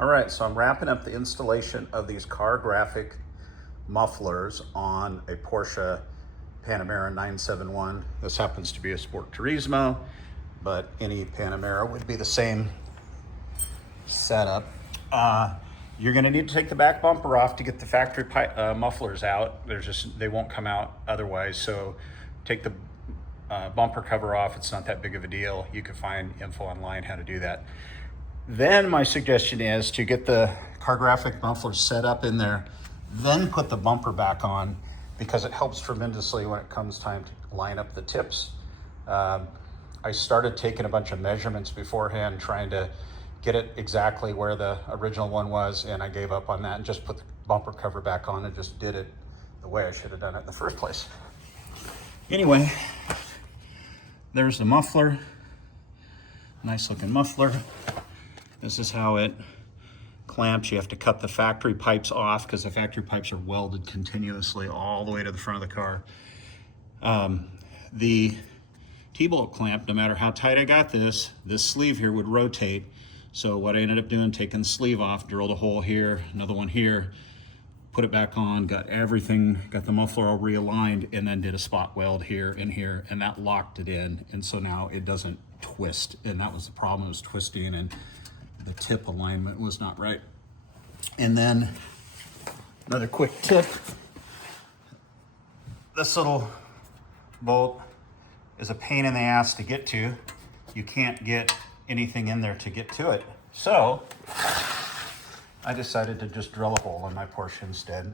All right, so I'm wrapping up the installation of these Cargraphic mufflers on a Porsche Panamera 971. This happens to be a Sport Turismo, but any Panamera would be the same setup. You're gonna need to take the back bumper off to get the factory mufflers out. They won't come out otherwise, so take the bumper cover off. It's not that big of a deal. You can find info online how to do that. Then my suggestion is to get the Cargraphic mufflers set up in there, then put the bumper back on, because it helps tremendously when it comes time to line up the tips. I started taking a bunch of measurements beforehand, trying to get it exactly where the original one was, and I gave up on that and just put the bumper cover back on and just did it the way I should have done it in the first place. Anyway, there's the muffler. Nice looking muffler. This is how it clamps. You have to cut the factory pipes off because the factory pipes are welded continuously all the way to the front of the car. The T-bolt clamp, no matter how tight I got this sleeve here would rotate. So what I ended up doing, taking the sleeve off, drilled a hole here, another one here, put it back on, got the muffler all realigned, and then did a spot weld here and here, and that locked it in. And so now it doesn't twist. And that was the problem, it was twisting and the tip alignment was not right. And then another quick tip, this little bolt is a pain in the ass to get to. You can't get anything in there to get to it. So I decided to just drill a hole in my Porsche instead.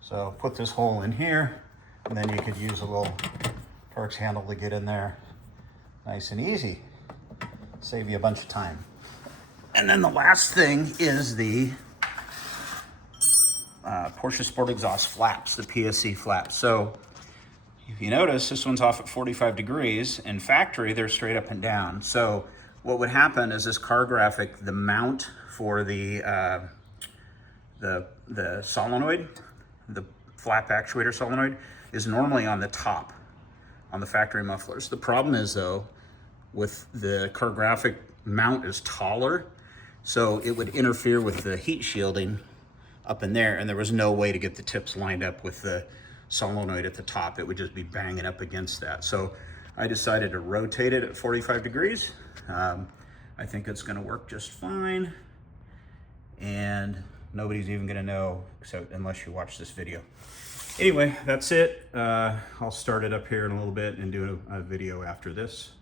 So put this hole in here, and then you could use a little Torx handle to get in there. Nice and easy. Save you a bunch of time. And then the last thing is the Porsche Sport exhaust flaps, the PSC flaps. So if you notice, this one's off at 45 degrees. In factory, they're straight up and down. So what would happen is this Cargraphic, the mount for the solenoid, the flap actuator solenoid, is normally on the top, on the factory mufflers. The problem is, though, with the Cargraphic mount is taller, so it would interfere with the heat shielding up in there, and there was no way to get the tips lined up with the solenoid at the top. It would just be banging up against that. So I decided to rotate it at 45 degrees. I think it's gonna work just fine, and nobody's even gonna know unless you watch this video. Anyway, that's it. I'll start it up here in a little bit and do a video after this.